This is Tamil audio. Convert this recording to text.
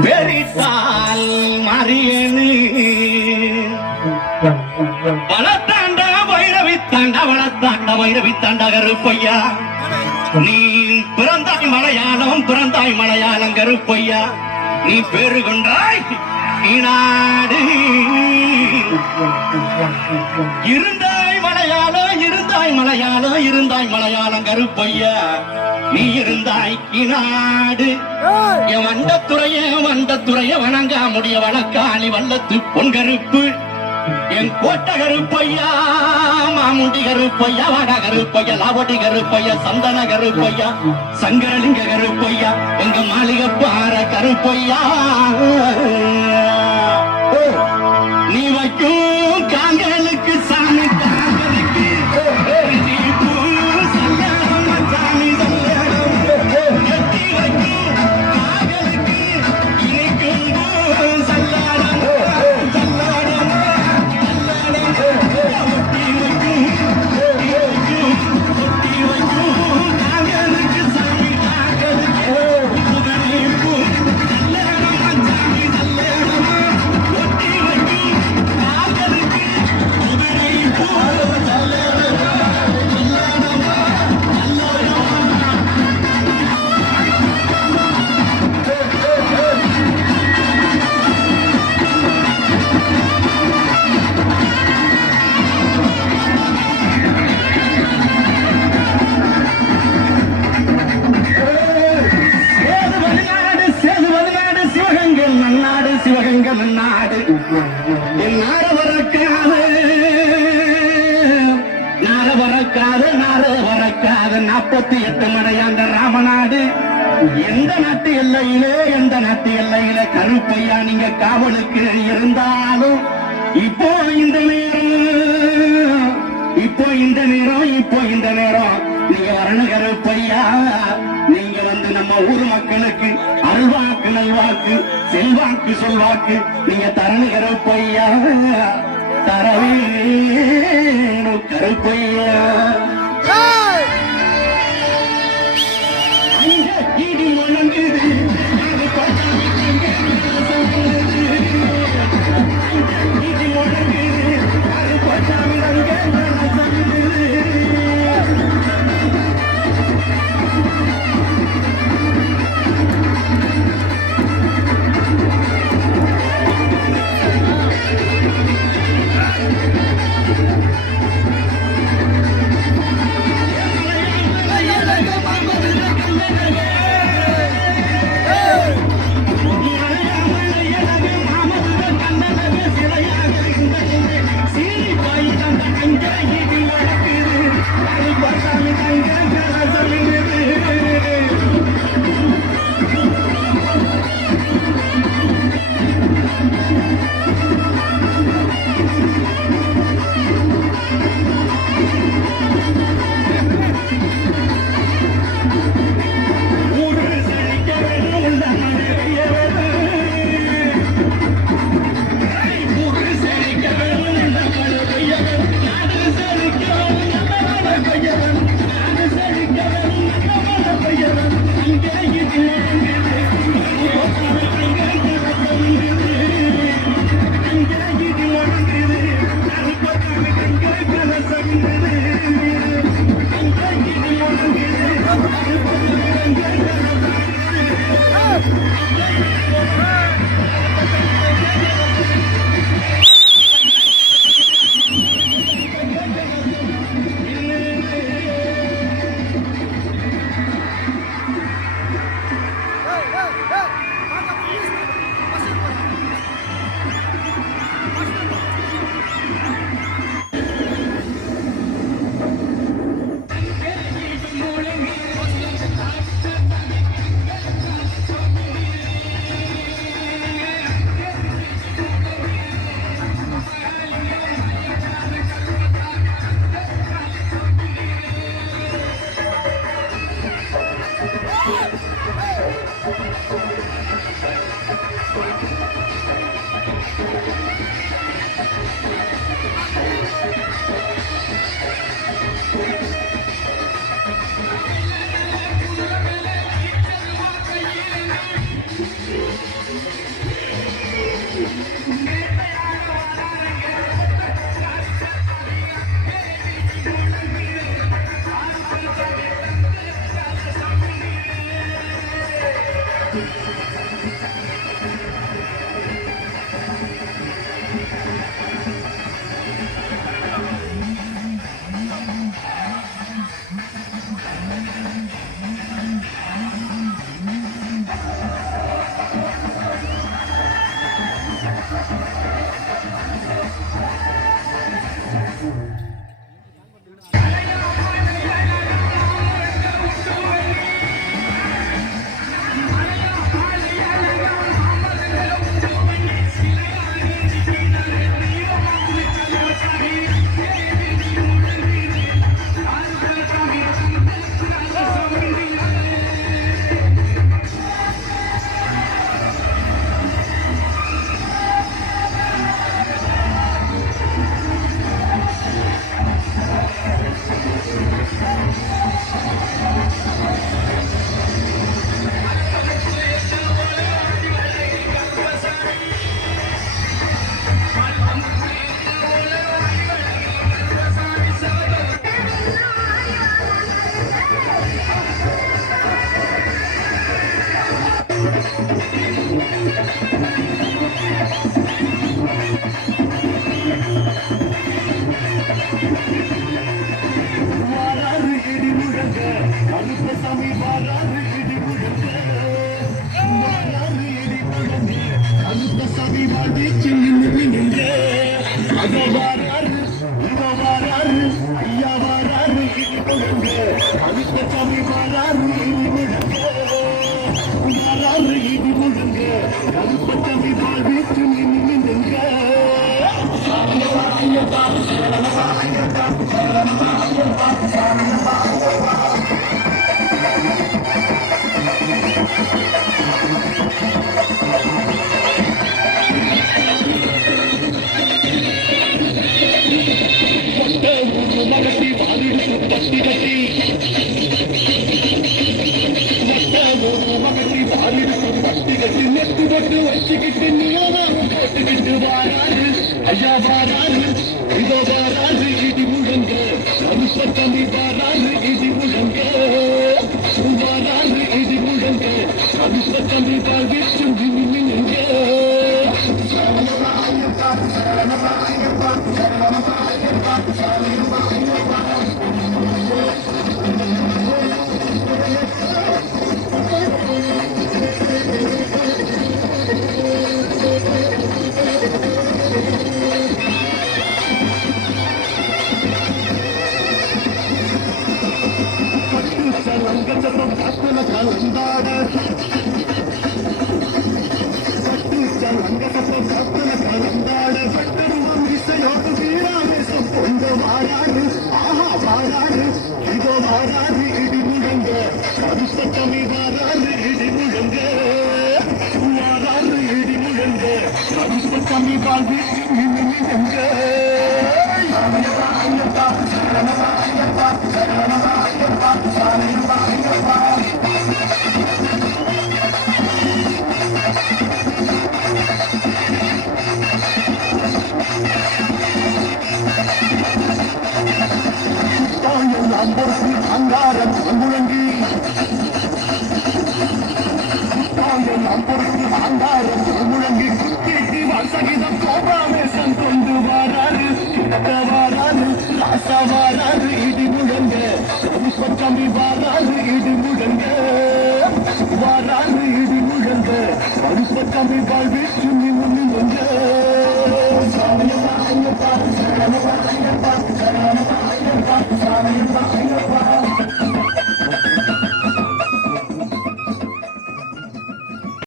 வெறித்தால் மாறியனு வளத்தாண்டா வைரவித்தாண்டா வளத்தாண்டா வைரவித்தாண்டா கருப்பையா நீ பிறந்தாய் மலையாளம் கருப்பையா நீ பேரு கொண்டாய் நாடு இருந்தாய் மலையாளம் கருப்பையா நீ இருந்தாய் நாடு என் வண்டத்துறைய வணங்கா முடிய வழக்காளி வல்லத்து பொன் கருப்பு என் கோட்ட கருப்பையா மாமுண்டி கருப்பையா வட கருப்பையா லாவடி கருப்பையா சந்தன கருப்பையா சங்கரலிங்க கருப்பையா எங்க மாளிகை பாற கருப்பையா நீ வைக்கும் காங்கலுக்கு சாமி காங்கலுக்கு வரக்காத 48 மடையாண்ட ராமநாடு எந்த நாட்டு எல்லையிலே கருப்பையா நீங்க காவலுக்கு இருந்தாலும் இப்போ இந்த நேரம் நீங்க வரணும் கருப்பையா நீங்க வந்து நம்ம ஊர் மக்களுக்கு அல்வாக்கு நல்வாக்கு செல்வாக்கு சொல்வாக்கு நீங்க தரணும் கருப்பையா தரவேணும் கருப்பையா இடி முழங்குது ஐயா வாராரு இதோ வாராரு இடி முழங்க கருப்ப தம்பி வாராரு இடி முழங்க வாராரு இடி முழங்க கருப்ப தம்பி வாழ்விச்சு மின்னுங்க கம்மி வாழ்வி அங்காரம் முழங்கி அங்காரம் முழங்கி சகிதம் கோபாவேசம் கொண்டு வாராரு வாராரு ராசா வாராரு இடி முழங்க கம்பி வாராரு இடி முழங்க வாராரு இடி